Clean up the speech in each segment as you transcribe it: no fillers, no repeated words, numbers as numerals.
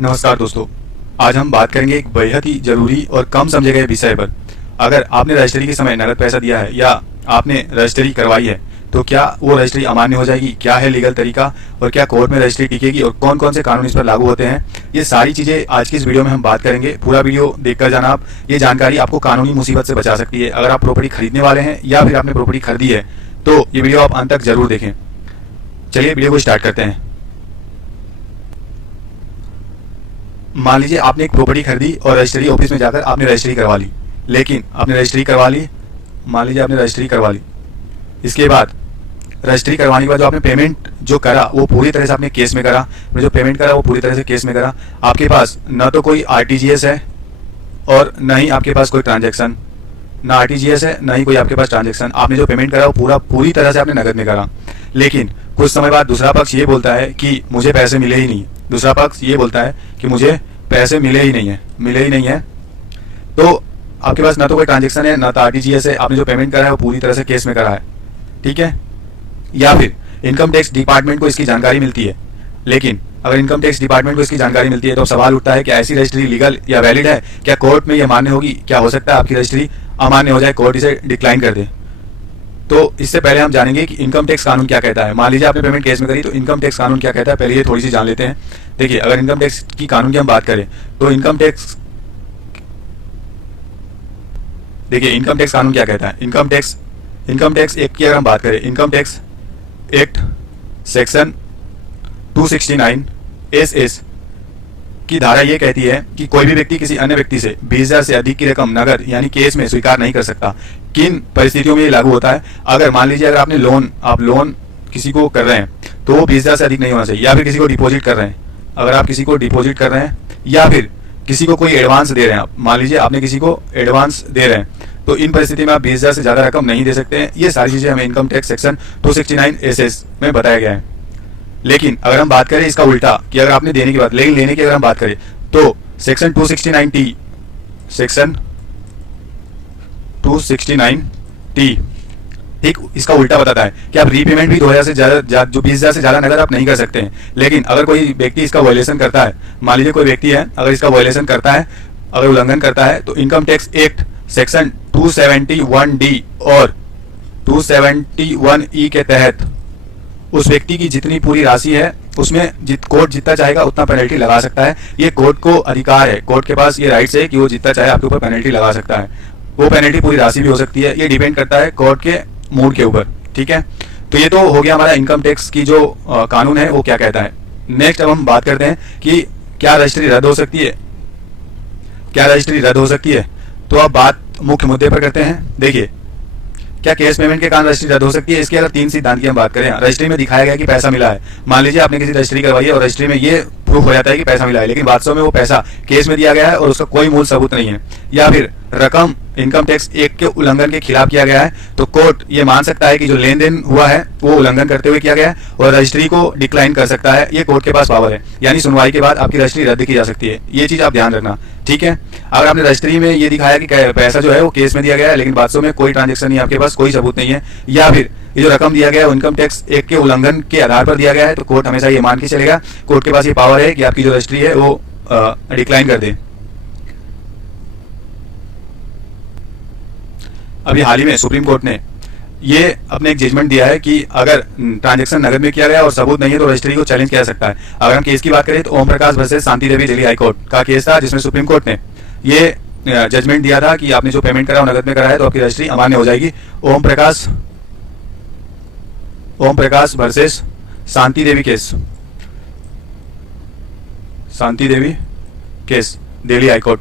नमस्कार दोस्तों, आज हम बात करेंगे एक बेहद ही जरूरी और कम समझे गए विषय पर। अगर आपने रजिस्ट्री के समय नगद पैसा दिया है या आपने रजिस्ट्री करवाई है तो क्या वो रजिस्ट्री अमान्य हो जाएगी, क्या है लीगल तरीका और क्या कोर्ट में रजिस्ट्री टिकेगी और कौन कौन से कानून इस पर लागू होते हैं, ये सारी चीजें आज की इस वीडियो में हम बात करेंगे। पूरा वीडियो देखकर जाना आप। ये जानकारी आपको कानूनी मुसीबत से बचा सकती है। अगर आप प्रॉपर्टी खरीदने वाले हैं या फिर आपने प्रॉपर्टी खरीदी है तो ये वीडियो आप अंत तक जरूर देखें। चलिए वीडियो को स्टार्ट करते हैं। मान लीजिए आपने एक प्रॉपर्टी खरीदी और रजिस्ट्री ऑफिस में जाकर आपने रजिस्ट्री करवा ली। लेकिन आपने रजिस्ट्री करवा ली, मान लीजिए आपने रजिस्ट्री करवा ली, इसके बाद रजिस्ट्री करवाने के बाद जो आपने पेमेंट जो करा वो पूरी तरह से आपने केस में करा। आपने जो पेमेंट करा वो पूरी तरह से केस में करा। आपके पास न तो कोई आरटीजीएस है और न ही आपके पास कोई ट्रांजैक्शन, ना आरटीजीएस है न ही कोई आपके पास ट्रांजैक्शन। आपने जो पेमेंट करा वो पूरी तरह से आपने नगद में करा। लेकिन कुछ समय बाद दूसरा पक्ष ये बोलता है कि मुझे पैसे मिले ही नहीं। दूसरा पक्ष ये बोलता है कि मुझे पैसे मिले ही नहीं है। तो आपके पास ना तो कोई ट्रांजैक्शन है ना तो आरटीजीएस है। आपने जो पेमेंट करा है वो पूरी तरह से केस में करा है, ठीक है। या फिर इनकम टैक्स डिपार्टमेंट को इसकी जानकारी मिलती है। लेकिन अगर इनकम टैक्स डिपार्टमेंट को इसकी जानकारी मिलती है तो सवाल उठता है कि ऐसी रजिस्ट्री लीगल या वैलिड है, क्या कोर्ट में यह मान्य होगी? क्या हो सकता है आपकी रजिस्ट्री अमान्य हो जाए, कोर्ट इसे डिक्लाइन कर दे। तो इससे पहले हम जानेंगे कि इनकम टैक्स कानून क्या कहता है। मान लीजिए आपने पेमेंट केस में करी तो इनकम टैक्स कानून क्या कहता है, पहले ये थोड़ी सी जान लेते हैं। देखिए, अगर इनकम टैक्स की कानून की हम बात करें तो इनकम टैक्स कानून क्या कहता है। इनकम टैक्स एक्ट की अगर हम बात करें, income tax act section 269 S की धारा ये कहती है कि कोई भी व्यक्ति किसी अन्य व्यक्ति से 20,000 से अधिक की रकम नगद यानी केस में स्वीकार नहीं कर सकता। किन परिस्थितियों में ये लागू होता है? अगर मान लीजिए अगर आपने लोन किसी को कर रहे हैं तो वो 20,000 से अधिक नहीं होना चाहिए। या फिर किसी को डिपॉजिट कर रहे हैं, अगर आप किसी को डिपॉजिट कर रहे हैं या फिर किसी को कोई एडवांस दे रहे हैं, आप मान लीजिए आपने किसी को एडवांस दे रहे हैं, तो इन परिस्थिति में आप 20,000 से ज्यादा रकम नहीं दे सकते हैं। ये सारी चीजें हमें इनकम टैक्स सेक्शन 269 एस में बताया गया है। लेकिन अगर हम बात करें इसका उल्टा कि अगर आपने देने की बात, लेकिन लेने की अगर हम बात करें तो सेक्शन 269 ठीक इसका उल्टा बताता है कि आप रीपेमेंट भी 2,000 से ज्यादा जो 20,000 से ज्यादा नगद आप नहीं कर सकते हैं। लेकिन अगर कोई व्यक्ति इसका वायलेशन करता है, मान लीजिए कोई व्यक्ति है अगर इसका वायलेशन करता है, अगर उल्लंघन करता है, तो income tax act section 271D और 271E के तहत उस व्यक्ति की जितनी पूरी राशि है उसमें कोर्ट जितना चाहेगा उतना पेनल्टी लगा सकता है। ये कोर्ट को अधिकार है, कोर्ट के पास ये राइट्स है कि वो जितना चाहे आपके ऊपर पेनल्टी लगा सकता है। वो पेनल्टी पूरी राशि भी हो सकती है, ये डिपेंड करता है कोर्ट के मूड के ऊपर, ठीक है। तो ये तो हो गया हमारा इनकम टैक्स की जो कानून है वो क्या कहता है। नेक्स्ट अब हम बात करते हैं कि क्या रजिस्ट्री रद्द हो सकती है। तो अब बात मुख्य मुद्दे पर करते हैं। देखिए, क्या केस पेमेंट के कारण रजिस्ट्री रद्द हो सकती है? इसके अगर 3 सिद्धांत की हम बात करें, रजिस्ट्री में दिखाया गया कि पैसा मिला है। मान लीजिए आपने किसी रजिस्ट्री करवाई है और रजिस्ट्री में ये प्रूफ हो जाता है कि पैसा मिला है, लेकिन वास्तव में वो पैसा केस में दिया गया है और उसका कोई मूल सबूत नहीं है, या फिर रकम इनकम टैक्स एक्ट के उल्लंघन के खिलाफ किया गया है, तो कोर्ट ये मान सकता है कि जो लेन देन हुआ है वो उल्लंघन करते हुए किया गया है और रजिस्ट्री को डिक्लाइन कर सकता है। ये कोर्ट के पास पावर है, यानी सुनवाई के बाद आपकी रजिस्ट्री रद्द की जा सकती है। ये चीज आप ध्यान रखना, ठीक है। अगर आपने रजिस्ट्री में ये दिखाया कि पैसा जो है वो केस में दिया गया है लेकिन वास्तव में कोई ट्रांजेक्शन नहीं, आपके पास कोई सबूत नहीं है, या फिर ये जो रकम दिया गया है इनकम टैक्स एक्ट के उल्लंघन के आधार पर दिया गया है, तो कोर्ट हमेशा ये मान के चलेगा, कोर्ट के पास ये पावर है कि आपकी जो रजिस्ट्री है वो डिक्लाइन कर दे। अभी हाल ही में सुप्रीम कोर्ट ने ये अपने एक जजमेंट दिया है कि अगर ट्रांजैक्शन नगद में किया गया और सबूत नहीं है तो रजिस्ट्री को चैलेंज किया जा सकता है। अगर हम केस की बात करें तो Om Prakash versus Shanti Devi Delhi high court का केस था, जिसमें सुप्रीम कोर्ट ने ये जजमेंट दिया था कि आपने जो पेमेंट करा वो नगद में करा है तो आपकी रजिस्ट्री अमान्य हो जाएगी। Om Prakash versus Shanti Devi case Delhi high court.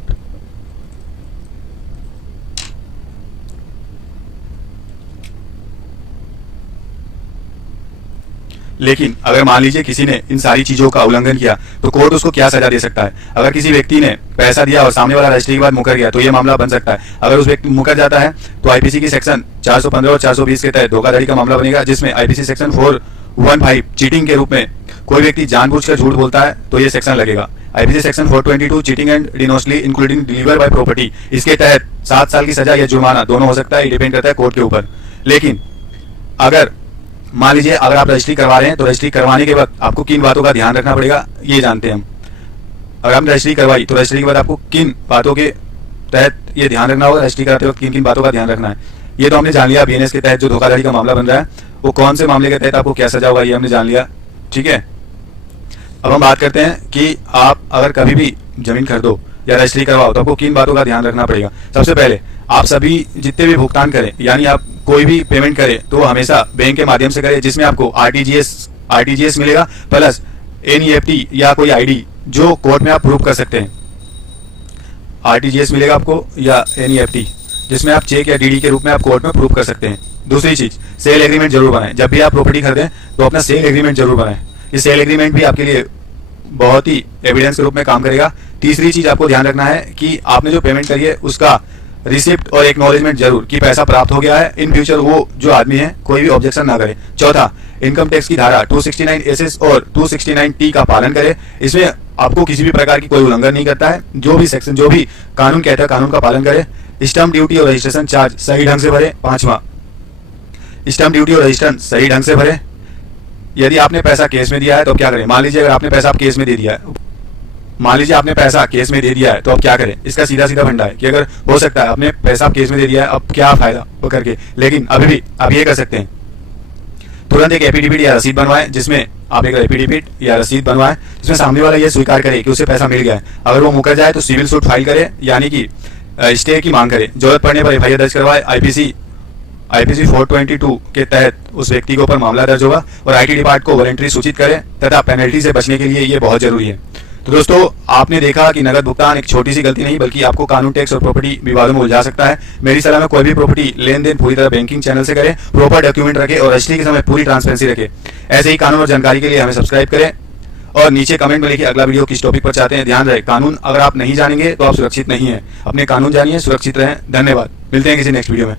लेकिन अगर मान लीजिए किसी ने इन सारी चीजों का उल्लंघन किया तो कोर्ट उसको क्या सजा दे सकता है? अगर किसी व्यक्ति ने पैसा दिया और सामने वाला रजिस्ट्री के बाद मुकर गया तो ये मामला बन सकता है। अगर उस व्यक्ति मुकर जाता है तो आईपीसी की सेक्शन 415 और 420 के तहत धोखाधड़ी का मामला बनेगा, जिसमें आईपीसी सेक्शन 415 चीटिंग के रूप में कोई व्यक्ति जानबूझकर झूठ बोलता है तो ये सेक्शन लगेगा। IPC section 422 cheating and dishonestly including deliver by property, इसके तहत 7 साल की सजा या जुर्माना दोनों हो सकता है, ये डिपेंड करता है कोर्ट के ऊपर। लेकिन अगर मान लीजिए अगर आप रजिस्ट्री करवा रहे हैं तो रजिस्ट्री करवाने के वक्त आपको किन बातों का ध्यान रखना पड़ेगा ये जानते हैं हम। अगर आपने रजिस्ट्री करवाई तो रजिस्ट्री के बाद आपको किन बातों के तहत ये ध्यान रखना होगा, रजिस्ट्री कराते वक्त किन किन बातों का ध्यान रखना है, ये तो हमने जान लिया। बीएनएस के तहत जो धोखाधड़ी का मामला बन रहा है वो कौन से मामले के तहत आपको क्या सजा होगा, ये हमने जान लिया। ठीक है, अब हम बात करते हैं कि आप अगर कभी भी जमीन खरीदो या रजिस्ट्री करवाओ तो आपको किन बातों का ध्यान रखना पड़ेगा। सबसे पहले आप सभी जितने भी भुगतान करें, यानी आप कोई भी पेमेंट करें तो हमेशा बैंक के माध्यम से करें, जिसमें आपको आरटीजीएस मिलेगा प्लस एनईएफटी या कोई आईडी जो कोर्ट में आप प्रूव कर सकते हैं। आरटीजीएस मिलेगा आपको या एनईएफटी, जिसमें आप चेक या डीडी के रूप में आप कोर्ट में प्रूव कर सकते हैं। दूसरी चीज, सेल एग्रीमेंट जरूर बनाएं। जब भी आप प्रॉपर्टी खरीदें तो अपना सेल एग्रीमेंट जरूर बनाएं। ये सेल एग्रीमेंट भी आपके लिए बहुत ही एविडेंस के रूप में काम करेगा। तीसरी चीज आपको ध्यान रखना है कि आपने जो पेमेंट करी है उसका रिसिप्ट और एक्नॉलेजमेंट जरूर कि पैसा प्राप्त हो गया है। इन फ्यूचर वो जो आदमी है कोई भी ऑब्जेक्शन ना करे। चौथा, इनकम टैक्स की धारा 269SS और 269T का पालन करे। इसमें आपको किसी भी प्रकार की कोई उल्लंघन नहीं करता है। जो भी सेक्शन, जो भी कानून कहता है कानून का पालन करे। स्टैंप ड्यूटी और रजिस्ट्रेशन चार्ज सही ढंग से भरे। पांचवा, स्टैंप ड्यूटी और रजिस्ट्रेशन सही ढंग से भरे। यदि आपने पैसा केस में दिया है तो क्या करें। मान लीजिए अगर आपने पैसा केस में दे दिया है, मान लीजिए आपने पैसा केस में दे दिया है तो अब क्या करें। इसका सीधा सीधा फंडा है कि अगर हो सकता है आपने पैसा केस में दे दिया है, अब क्या फायदा वो करके, लेकिन अभी भी आप ये कर सकते हैं, तुरंत एक एफिडेविट या रसीद बनवाएं, जिसमें आप एक एफिडेविट या रसीद बनवाएं जिसमें सामने वाला ये स्वीकार करे कि उसे पैसा मिल गया है। अगर वो मुकर जाए तो सिविल सूट फाइल करे, यानी कि स्टे की मांग करे। जरूरत पड़ने पर एफआईआर दर्ज करवाए। आईपीसी 422 के तहत उस व्यक्ति के ऊपर मामला दर्ज होगा और आईटी डिपार्टमेंट को वॉलंटरी सूचित करें तथा पेनल्टी से बचने के लिए ये बहुत जरूरी है। तो दोस्तों, आपने देखा कि नगद भुगतान एक छोटी सी गलती नहीं बल्कि आपको कानून, टैक्स और प्रॉपर्टी विवादों में उलझा सकता है। मेरी सलाह में कोई भी प्रॉपर्टी लेन देन पूरी तरह बैंकिंग चैनल से करें, प्रॉपर डॉक्यूमेंट रखें और रजिस्ट्री के समय पूरी ट्रांसपेरेंसी रखें। ऐसे ही कानून और जानकारी के लिए हमें सब्सक्राइब करें और नीचे कमेंट में लिखिए अगला वीडियो किस टॉपिक पर चाहते हैं। ध्यान रहे, कानून अगर आप नहीं जानेंगे तो आप सुरक्षित नहीं है। अपने कानून जानिए, सुरक्षित रहें। धन्यवाद, मिलते हैं किसी नेक्स्ट वीडियो में।